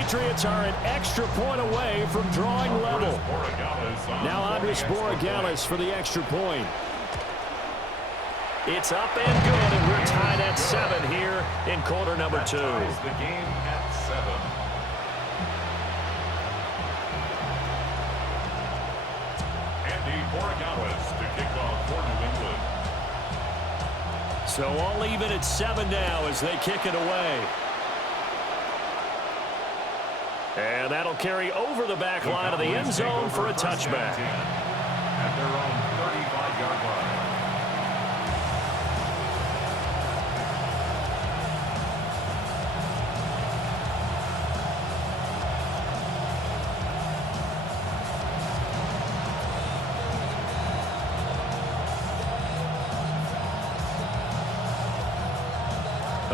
Patriots are an extra point away from drawing level. Now Andres Borregales for the extra point. It's up and good, and we're tied at 7 here in quarter number 2. That ties the game at 7. Andy Borregales to kick off for New England. So all even at 7 now as they kick it away. And that'll carry over the back line of the end zone for a touchback. At their own 35-yard line.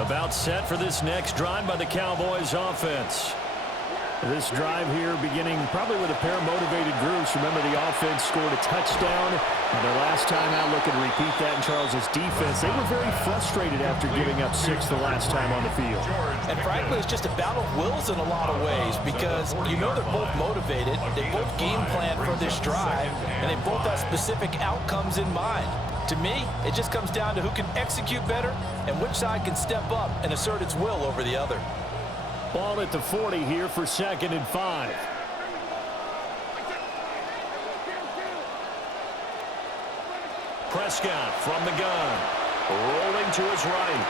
About set for this next drive by the Cowboys offense. This drive here beginning probably with a pair of motivated groups. Remember, the offense scored a touchdown. And their last time out, looking to repeat that in Charles' defense. They were very frustrated after giving up 6 the last time on the field. And frankly, it's just a battle of wills in a lot of ways because you know they're both motivated. They both game plan for this drive, and they both have specific outcomes in mind. To me, it just comes down to who can execute better and which side can step up and assert its will over the other. Ball at the 40 here for 2nd and 5. Prescott from the gun. Rolling to his right.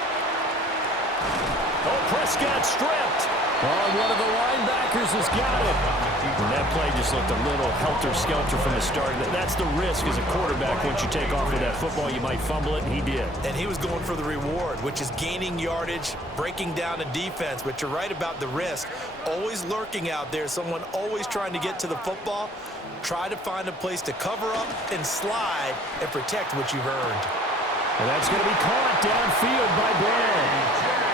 Oh, Prescott stripped. Oh, one of the linebackers has got it. And that play just looked a little helter-skelter from the start. That's the risk as a quarterback. Once you take off with that football, you might fumble it, and he did. And he was going for the reward, which is gaining yardage, breaking down a defense. But you're right about the risk. Always lurking out there, someone always trying to get to the football. Try to find a place to cover up and slide and protect what you've earned. And that's going to be caught downfield by Brown.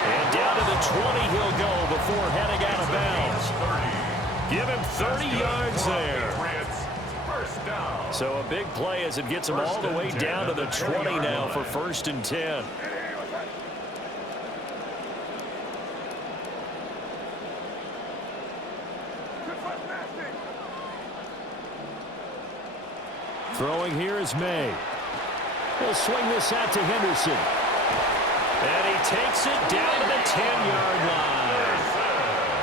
And down to the 20 he'll go before heading out of bounds. Give him 30 yards there. So a big play as it gets him all the way down to the 20 now for 1st and 10. Throwing here is May. He'll swing this out to Henderson. And he takes it down to the 10-yard line.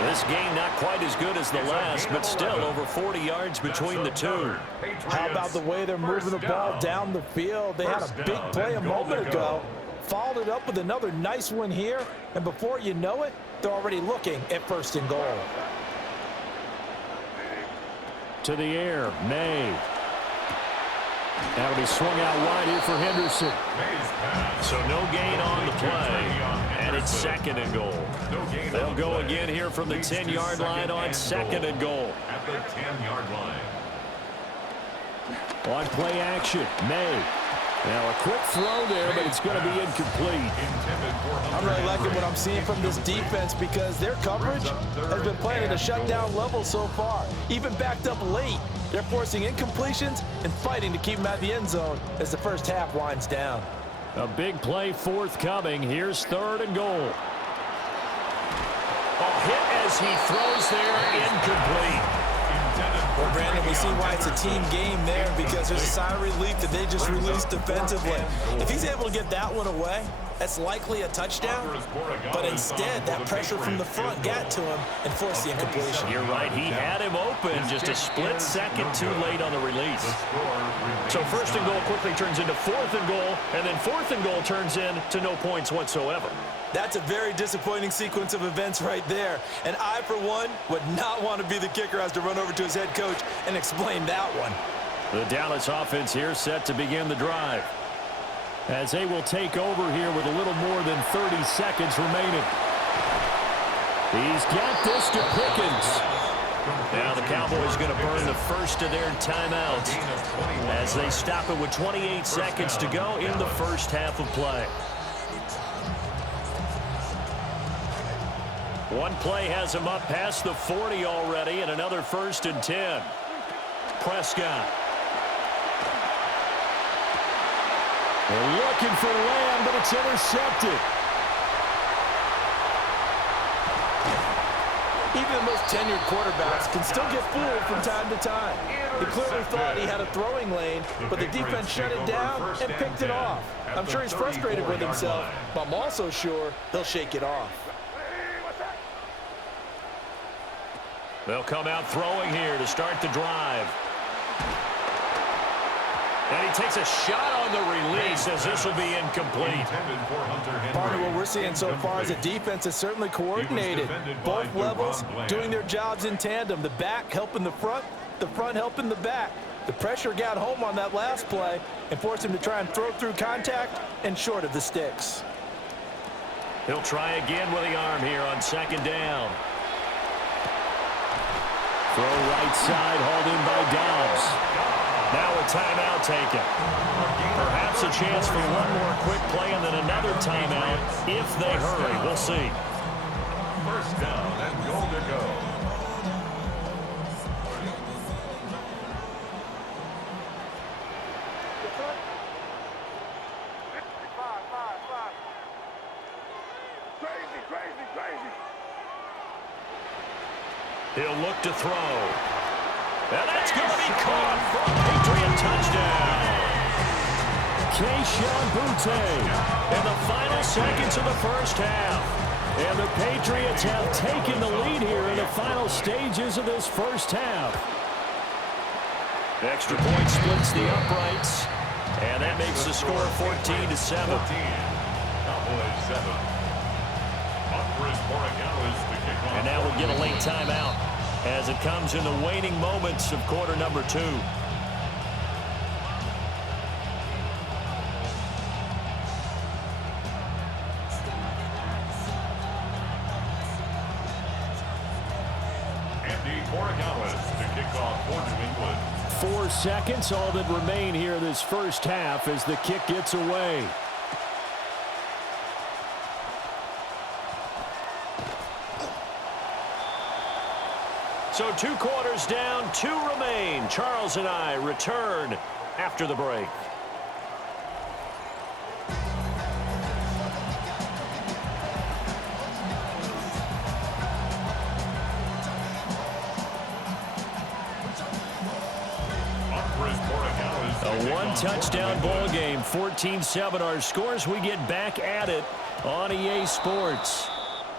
This game not quite as good as the last, but still over 40 yards between the two. How about the way they're moving the ball down the field? They had a big play a moment ago. Followed it up with another nice one here. And before you know it, they're already looking at 1st and goal. To the air, May. That'll be swung out wide here for Henderson. So no gain on the play, and it's 2nd and goal. They'll go again here from the 10-yard line on 2nd and goal. At the 10-yard line. On play action, May. Now a quick throw there, but it's going to be incomplete. I'm really liking what I'm seeing from this defense because their coverage has been playing at a shutdown level so far. Even backed up late, they're forcing incompletions and fighting to keep them at the end zone as the first half winds down. A big play forthcoming. Here's 3rd and goal. A hit as he throws there, incomplete. Well, Brandon, we see why it's a team game there because there's a sigh of relief that they just released defensively. If he's able to get that one away, that's likely a touchdown. But instead, that pressure from the front got to him and forced the incompletion. You're right. He had him open, just a split second too late on the release. So 1st and goal quickly turns into 4th and goal, and then 4th and goal turns into no points whatsoever. That's a very disappointing sequence of events right there. And I, for one, would not want to be the kicker has to run over to his head coach and explain that one. The Dallas offense here set to begin the drive, as they will take over here with a little more than 30 seconds remaining. He's got this to Pickens. Now the Cowboys going to burn the first of their timeouts as they stop it with 28 seconds to go in the first half of play. One play has him up past the 40 already, and another 1st and 10. Prescott. They're looking for Lamb, but it's intercepted. Even the most tenured quarterbacks can still get fooled from time to time. He clearly thought he had a throwing lane, but the defense shut it down and picked it off. I'm sure he's frustrated with himself, but I'm also sure he'll shake it off. They'll come out throwing here to start the drive. And he takes a shot on the release as this will be incomplete. Partner, what we're seeing so far is the defense is certainly coordinated. Both levels doing their jobs in tandem. The back helping the front helping the back. The pressure got home on that last play and forced him to try and throw through contact and short of the sticks. He'll try again with the arm here on second down. Throw right side, hauled in by Dobbs. Now a timeout taken. Perhaps a chance for one more quick play and then another timeout if they hurry. We'll see. First down and goal to go. He'll look to throw. And that's going to be caught for a Patriot touchdown. Kayshon Boutte in the final seconds of the first half. And the Patriots have taken the lead here in the final stages of this first half. Extra point splits the uprights. And that makes the score 14-7. Cowboys 7. And now we'll get a late timeout as it comes in the waning moments of quarter number 2. Andy Borregales to kick off for New England. 4 seconds, all that remain here this first half as the kick gets away. So 2 quarters down, 2 remain. Charles and I return after the break. A 1-touchdown ball game, 14-7 our scores. We get back at it on EA Sports.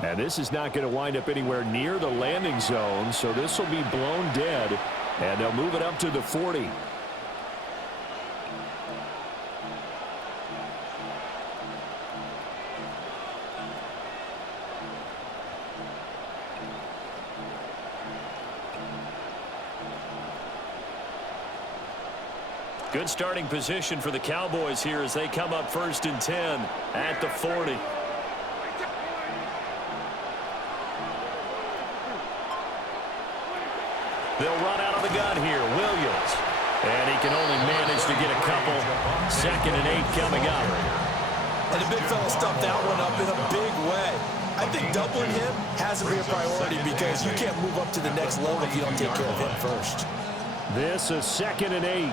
And this is not going to wind up anywhere near the landing zone, so this will be blown dead, and they'll move it up to the 40. Good starting position for the Cowboys here as they come up 1st and 10 at the 40. They'll run out of the gun here. Williams. And he can only manage to get a couple. 2nd and 8 coming up. And the big fella stuffed that one up in a big way. I think doubling him has to be a priority because you can't move up to the next level if you don't take care of him first. This is 2nd and 8.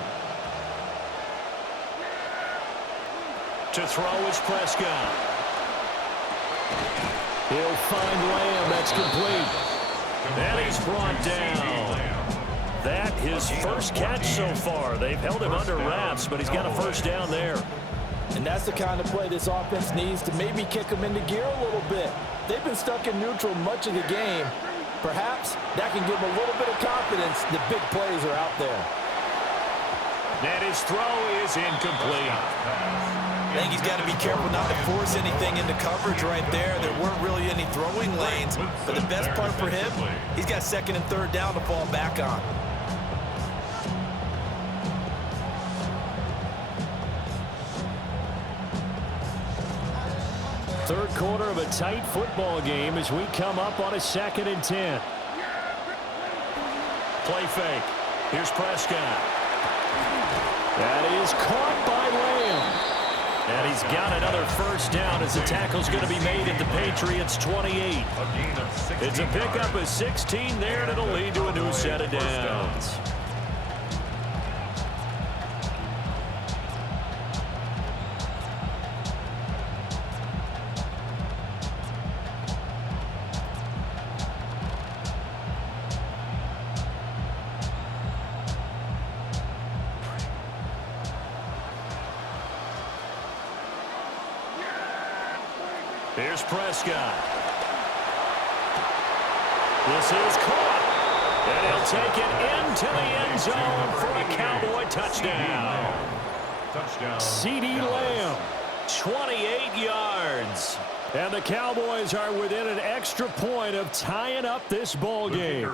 To throw is Prescott. He'll find Lamb. That's complete. And he's brought down. That his first catch so far. They've held him under wraps, but he's got a first down there. And that's the kind of play this offense needs to maybe kick them into gear a little bit. They've been stuck in neutral much of the game. Perhaps that can give them a little bit of confidence that big plays are out there. And his throw is incomplete. I think he's got to be careful not to force anything into coverage right there. There weren't really any throwing lanes, but the best part for him, he's got 2nd and 3rd down to fall back on. Third quarter of a tight football game as we come up on a 2nd and 10. Play fake. Here's Prescott. That is caught by Lamb. And he's got another first down as the tackle's going to be made at the Patriots' 28. It's a pickup of 16 there, and it'll lead to a new set of downs. Here's Prescott. This is caught. And he'll take it into the end zone for a Cowboy touchdown. CeeDee Lamb, 28 yards. And the Cowboys are within an extra point of tying up this ball game.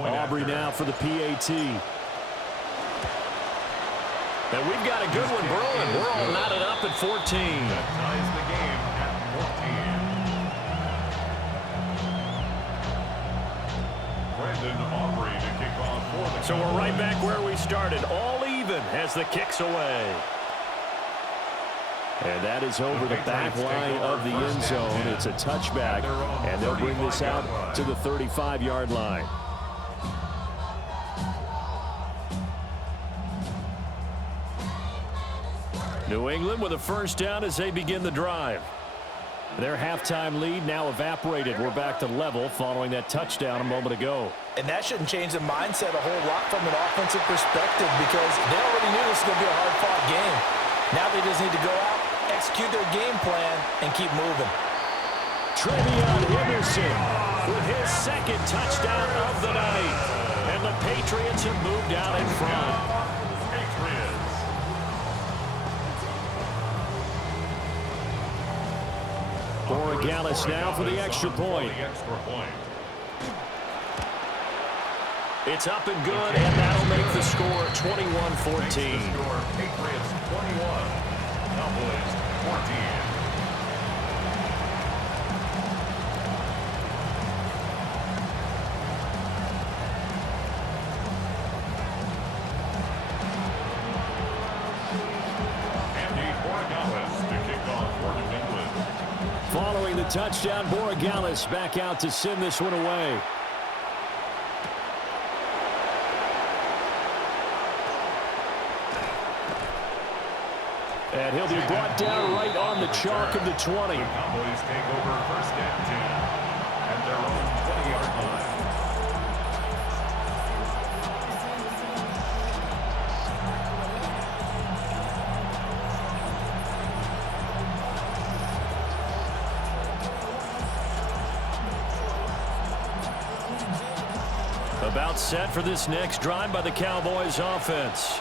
Aubrey now for the PAT. And we've got a good one brewing. We're all knotted up at 14. That ties the game at 14. Brandon Aubrey to kick off for the So we're right back where we started. All even as the kick's away. And that is over the back line of the end zone. It's a touchback, and they'll bring this out to the 35-yard line. New England with a first down as they begin the drive. Their halftime lead now evaporated. We're back to level following that touchdown a moment ago. And that shouldn't change the mindset a whole lot from an offensive perspective because they already knew this was going to be a hard-fought game. Now they just need to go out, execute their game plan, and keep moving. Travion Henderson with his second touchdown of the night. And the Patriots have moved out in front. Patriots. Borregales now for the extra point. It's up and good, and that'll make the score 21-14. Patriots 21, Cowboys 14. Following the touchdown, Borregales back out to send this one away. And he'll be brought down right on the chalk of the 20. The Cowboys take over first and 10 at their own 20-yard line. About set for this next drive by the Cowboys offense.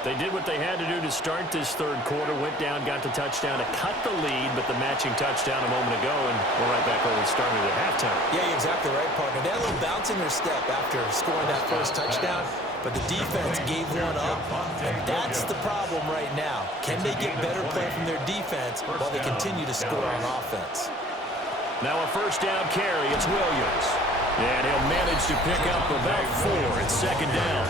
They did what they had to do to start this third quarter, went down, got the touchdown to cut the lead, but the matching touchdown a moment ago, and we're right back where we started at halftime. Yeah, you're exactly right, partner. They had a little bounce in their step after scoring that first touchdown, but the defense gave one up, and that's the problem right now. Can they get better play from their defense while they continue to score on offense? Now a first down carry, it's Williams. And he'll manage to pick up about 4 at second down.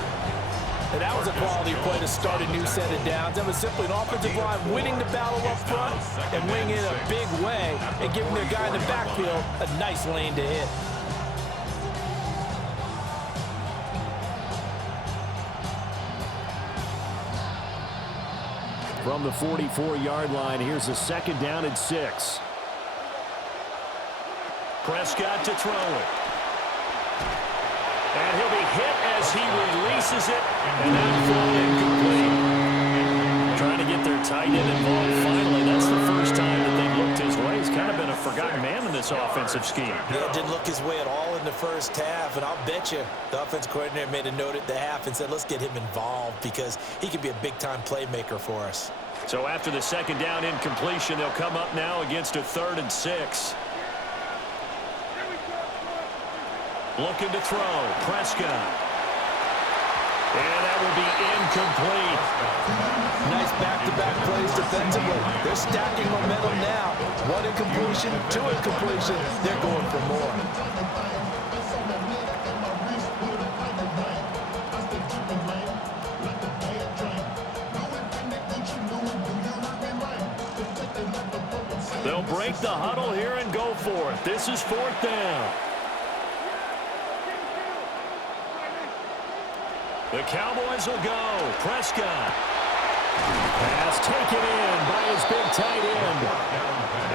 And that was a quality play to start a new set of downs. That was simply an offensive line winning the battle up front and winning it a big way and giving their guy in the backfield a nice lane to hit. From the 44-yard line, here's a second down and 6. Prescott to throw it. And he'll be hit as he releases it, and that'll fall incomplete. Trying to get their tight end involved finally. That's the first time that they've looked his way. He's kind of been a forgotten man in this offensive scheme. Yeah, didn't look his way at all in the first half, and I'll bet you the offense coordinator made a note at the half and said, let's get him involved because he could be a big-time playmaker for us. So after the second down incompletion, they'll come up now against a 3rd and 6. Looking to throw, Prescott. And that will be incomplete. Nice back-to-back plays defensively. They're stacking momentum now. 1 incompletion, 2 incompletion. They're going for more. They'll break the huddle here and go for it. This is 4th down. The Cowboys will go. Prescott. Pass taken in by his big tight end.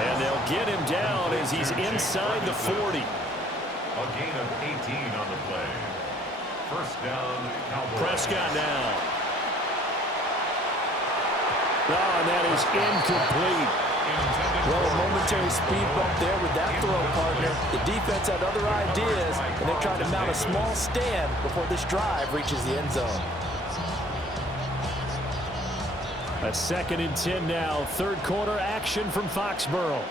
And they'll get him down as he's inside the 40. A gain of 18 on the play. First down, Cowboys. Prescott now. Oh, and that is incomplete. Well, a momentary speed bump there with that throw, partner. The defense had other ideas, and they're trying to mount a small stand before this drive reaches the end zone. A 2nd and 10 now. Third quarter action from Foxborough.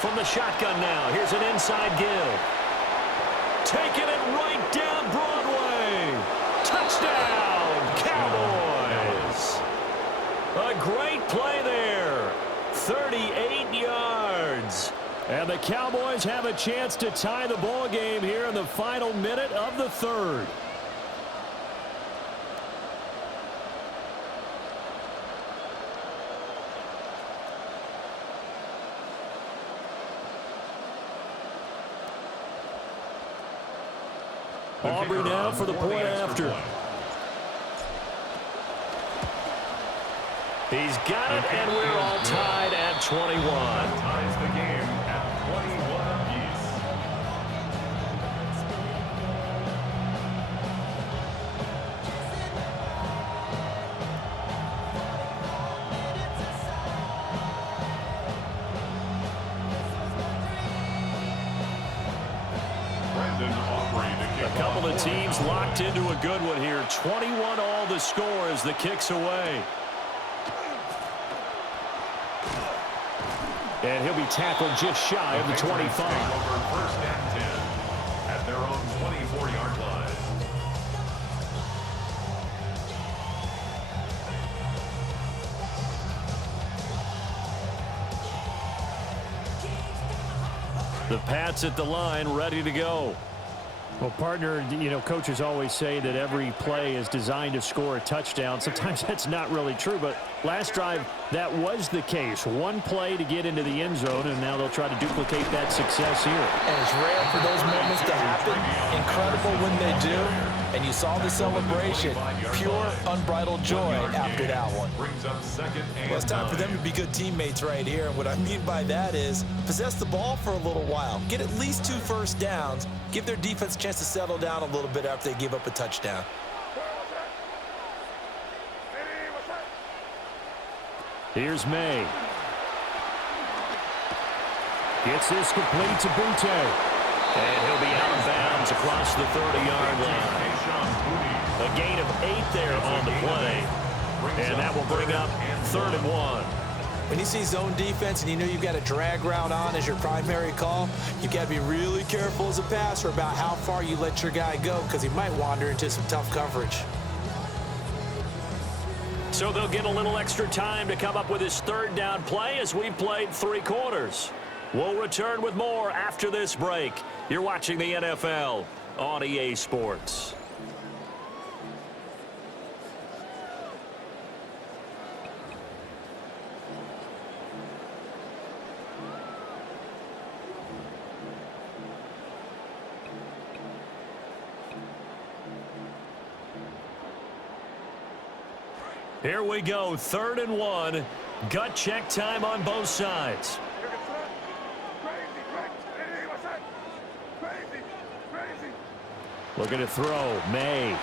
From the shotgun now, here's an inside give. Taking it right down Broadway. Touchdown, Cowboys. A great play there. 38 yards. And the Cowboys have a chance to tie the ball game here in the final minute of the third. Aubrey now for the point after. He's got it, and we're all tied at 21. Ties the game at 21 apiece. Brandon Aubrey to kick A couple of teams locked into a good one here. 21 all the score as the kick's away. And he'll be tackled just shy of the 25. Over 1st and 10 at their own 24-yard line. The Pats at the line, ready to go. Well, partner, you know, coaches always say that every play is designed to score a touchdown. Sometimes that's not really true, but last drive, that was the case. One play to get into the end zone, and now they'll try to duplicate that success here. And it's rare for those moments to happen. Incredible when they do. And you saw the celebration. Pure, unbridled joy after that one. Brings up 2nd and Well, it's time for them to be good teammates right here. And what I mean by that is possess the ball for a little while. Get at least 2 first downs. Give their defense a chance to settle down a little bit after they give up a touchdown. Here's May. Gets this complete to Butte. And he'll be out of bounds across the 30-yard line. A gain of 8 there on the play. And that will bring up 3rd and 1. When you see zone defense and you know you've got a drag route on as your primary call, you've got to be really careful as a passer about how far you let your guy go because he might wander into some tough coverage. So they'll get a little extra time to come up with his 3rd down play as we played 3 quarters. We'll return with more after this break. You're watching the NFL on EA Sports. Here we go, 3rd and 1. Gut check time on both sides. Looking to throw, May.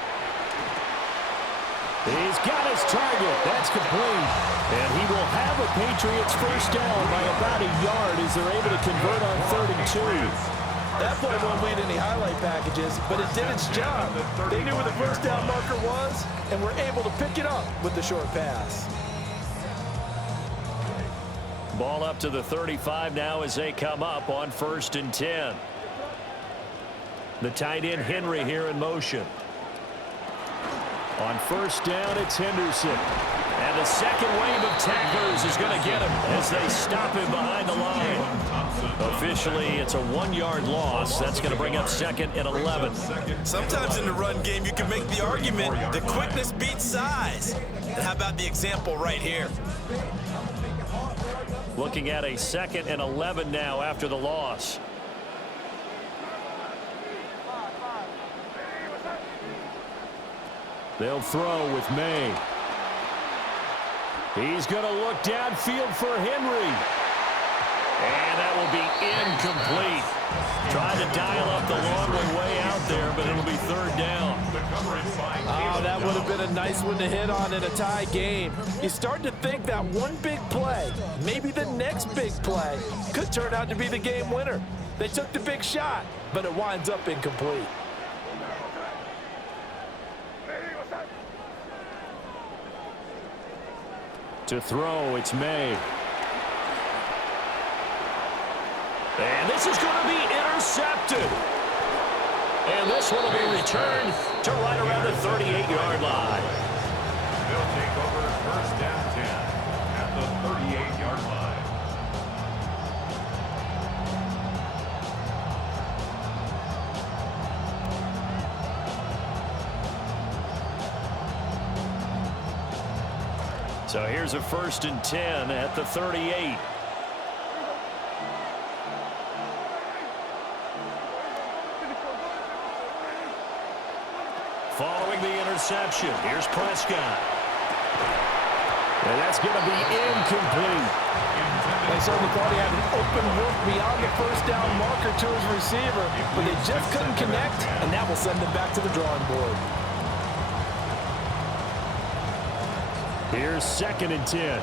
He's got his target. That's complete. And he will have a Patriots first down by about a yard as they're able to convert on 3rd and 2. That play won't lead any highlight packages, but it did its job. They knew where the first down marker was and were able to pick it up with the short pass. Ball up to the 35 now as they come up on 1st and 10. The tight end Henry here in motion. On 1st down, it's Henderson. And the second wave of tacklers is going to get him as they stop him behind the line. Officially, it's a 1-yard loss. That's going to bring up 2nd and 11. Sometimes in the run game, you can make the argument that quickness beats size. And how about the example right here? Looking at a 2nd and 11 now after the loss. They'll throw with May. He's going to look downfield for Henry. And that will be incomplete. Trying to dial up the long way out there, but it'll be third down. Oh, that would have been a nice one to hit on in a tie game. You start to think that one big play, maybe the next big play, could turn out to be the game winner. They took the big shot, but it winds up incomplete. To throw, it's May. And this is going to be intercepted. And this one will be returned to right around the 38-yard line. They'll take over first down 10 at the 38-yard line. So here's a 1st and 10 at the 38. Following the interception, here's Prescott. And that's going to be incomplete. They certainly thought he had an open look beyond the first down marker to his receiver, but they just couldn't connect, and that will send them back to the drawing board. Here's 2nd and 10.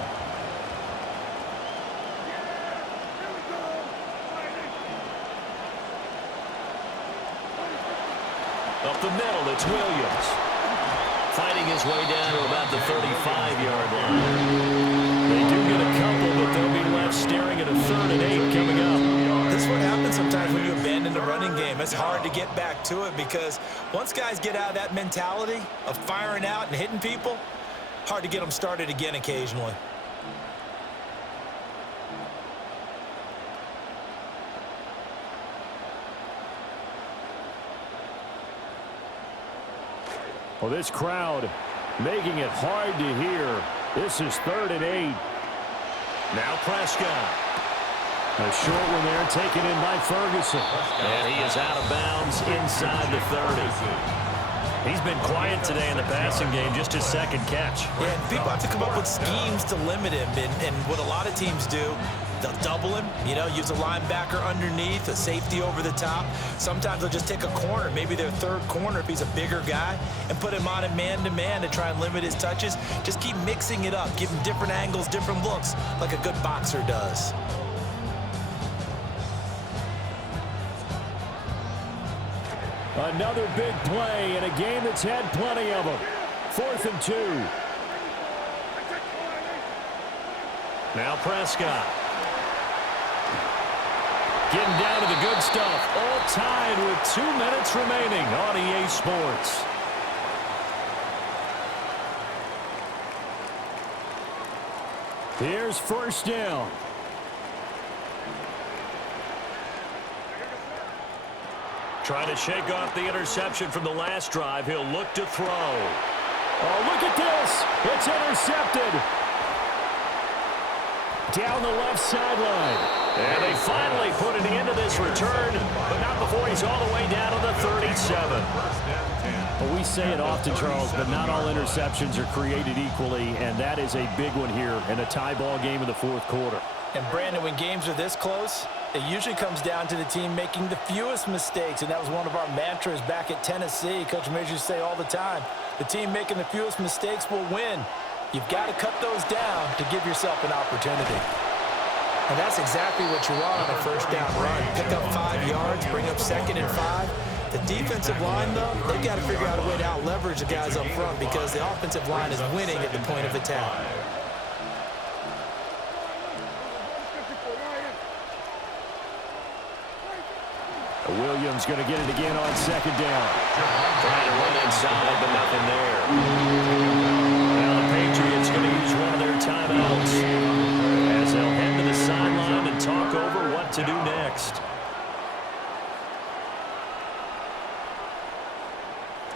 Up the middle, it's Williams. Fighting his way down to about the 35-yard line. They do get a couple, but they'll be left staring at a 3rd and 8 coming up. This is what happens sometimes when you abandon the running game. It's hard to get back to it because once guys get out of that mentality of firing out and hitting people, hard to get them started again occasionally. Well, this crowd making it hard to hear. This is 3rd and 8. Now Prescott. A short one there taken in by Ferguson. And he is out of bounds inside the 30. He's been quiet today in the passing game, just his 2nd catch. Yeah, and people have to come up with schemes to limit him, and what a lot of teams do, they'll double him, use a linebacker underneath, a safety over the top. Sometimes they'll just take a corner, maybe their 3rd corner if he's a bigger guy, and put him on a man-to-man to try and limit his touches. Just keep mixing it up, give him different angles, different looks, like a good boxer does. Another big play in a game that's had plenty of them. 4th and 2. Now Prescott. Getting down to the good stuff. All tied with 2 minutes remaining on EA Sports. Here's 1st down. Trying to shake off the interception from the last drive. He'll look to throw. Oh, look at this. It's intercepted. Down the left sideline. And they finally put an end to this return, but not before he's all the way down to the 37. Well, we say it often, Charles, but not all interceptions are created equally, and that is a big one here in a tie ball game in the 4th quarter. And Brandon, when games are this close, it usually comes down to the team making the fewest mistakes, and that was one of our mantras back at Tennessee. Coach Mears used to say all the time, the team making the fewest mistakes will win. You've got to cut those down to give yourself an opportunity. And that's exactly what you want on a 1st down run. Pick up 5 yards, bring up 2nd and 5. The defensive line, though, they've got to figure out a way to out-leverage the guys up front because the offensive line is winning at the point of attack. Williams going to get it again on 2nd down. Trying to run inside, but nothing there. Now the Patriots going to use one of their timeouts as they'll head to the sideline and talk over what to do next.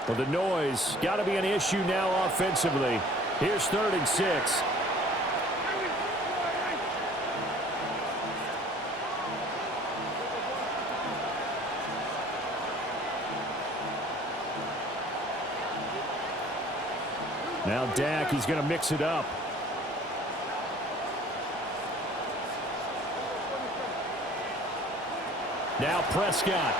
Well, the noise got to be an issue now offensively. Here's 3rd and 6. Now Dak, he's going to mix it up. Now Prescott.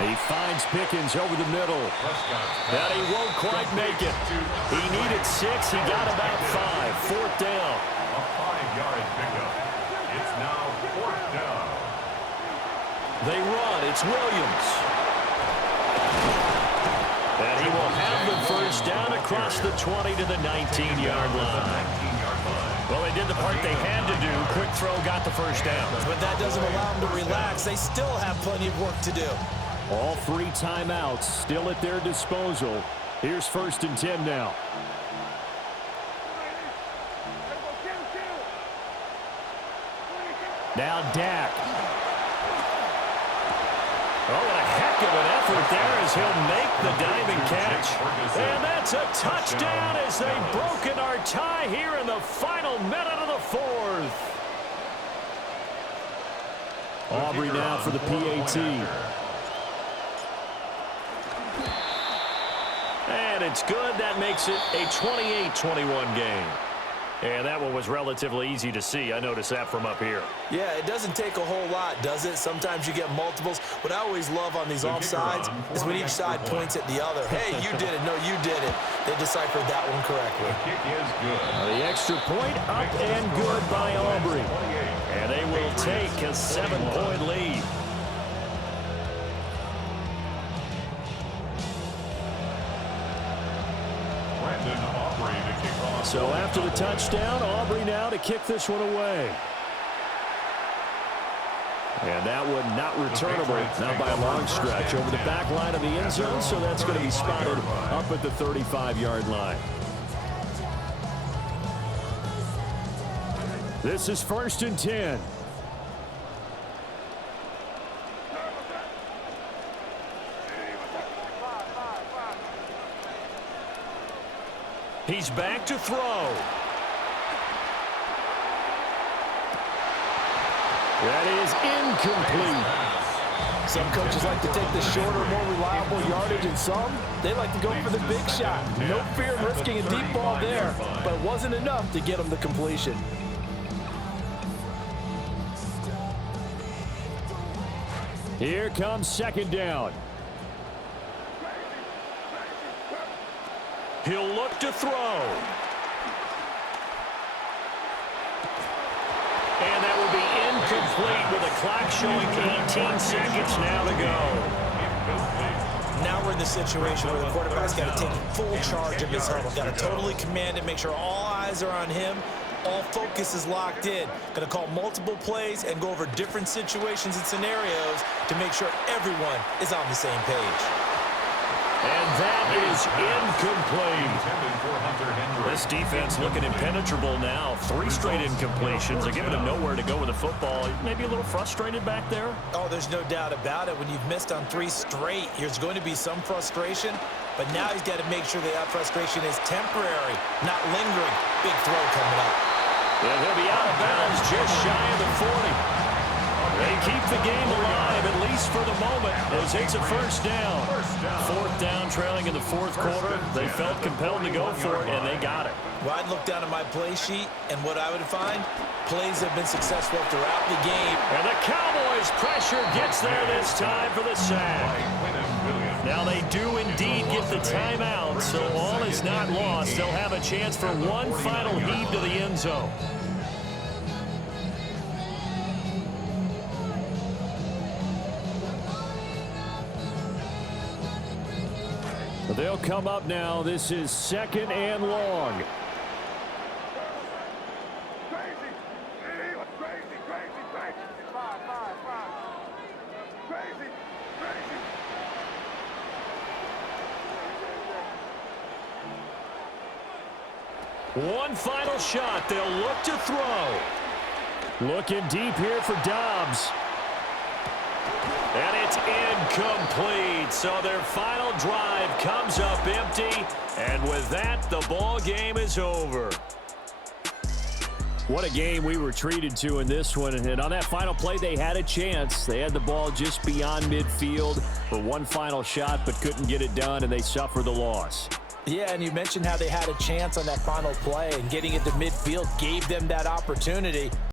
He finds Pickens over the middle. And he won't quite make it. He needed 6. He got about 5. Fourth down. A 5-yard pickup. It's now 4th down. They run. It's Williams. And he will have the first down across the 20 to the 19-yard line. Well, they did the part they had to do. Quick throw got the first down. But that doesn't allow them to relax. They still have plenty of work to do. All 3 timeouts still at their disposal. Here's 1st and 10 now. Now Dak. Oh, what a heck of an effort there as he'll make the diving catch. And that's a touchdown as they've broken our tie here in the final minute of the 4th. Aubrey now for the PAT. And it's good. That makes it a 28-21 game. And that one was relatively easy to see. I noticed that from up here. Yeah, it doesn't take a whole lot, does it? Sometimes you get multiples. What I always love on these offsides is when each side points at the other. Hey, you did it. No, you did it. They deciphered that one correctly. The kick is good. The extra point up and good by Aubrey. And they will take a 7-point lead. So after the touchdown, Aubrey now to kick this one away. And that one not returnable, not by a long stretch, over the back line of the end zone, so that's going to be spotted up at the 35-yard line. This is 1st and 10. He's back to throw. That is incomplete. Some coaches like to take the shorter, more reliable yardage, and some, they like to go for the big shot. No fear of risking a deep ball there, but it wasn't enough to get them the completion. Here comes 2nd down. He'll look to throw. And that will be incomplete with the clock showing 18 seconds now to go. Now we're in the situation where the quarterback's got to take full charge of his huddle. Got to totally command it, make sure all eyes are on him. All focus is locked in. Going to call multiple plays and go over different situations and scenarios to make sure everyone is on the same page. And that is incomplete. This defense looking impenetrable now. 3 straight incompletions. They're giving him nowhere to go with the football. Maybe a little frustrated back there. Oh, there's no doubt about it. When you've missed on 3 straight, there's going to be some frustration. But now he's got to make sure that frustration is temporary, not lingering. Big throw coming up. And he'll be out of bounds just shy of the 40. They keep the game alive, at least for the moment, as it's a 1st down. 4th down, trailing in the 4th quarter. They felt compelled to go for it, and they got it. Well, I'd look down at my play sheet, and what I would find, plays have been successful throughout the game. And the Cowboys' pressure gets there this time for the sack. Now they do indeed get the timeout, so all is not lost. They'll have a chance for one final heave to the end zone. They'll come up now. This is 2nd and long. One final shot. They'll look to throw. Looking deep here for Dobbs. And it's incomplete. So their final drive comes up empty. And with that, the ball game is over. What a game we were treated to in this one. And on that final play, they had a chance. They had the ball just beyond midfield for one final shot, but couldn't get it done, and they suffer the loss. Yeah, and you mentioned how they had a chance on that final play, and getting it to midfield gave them that opportunity.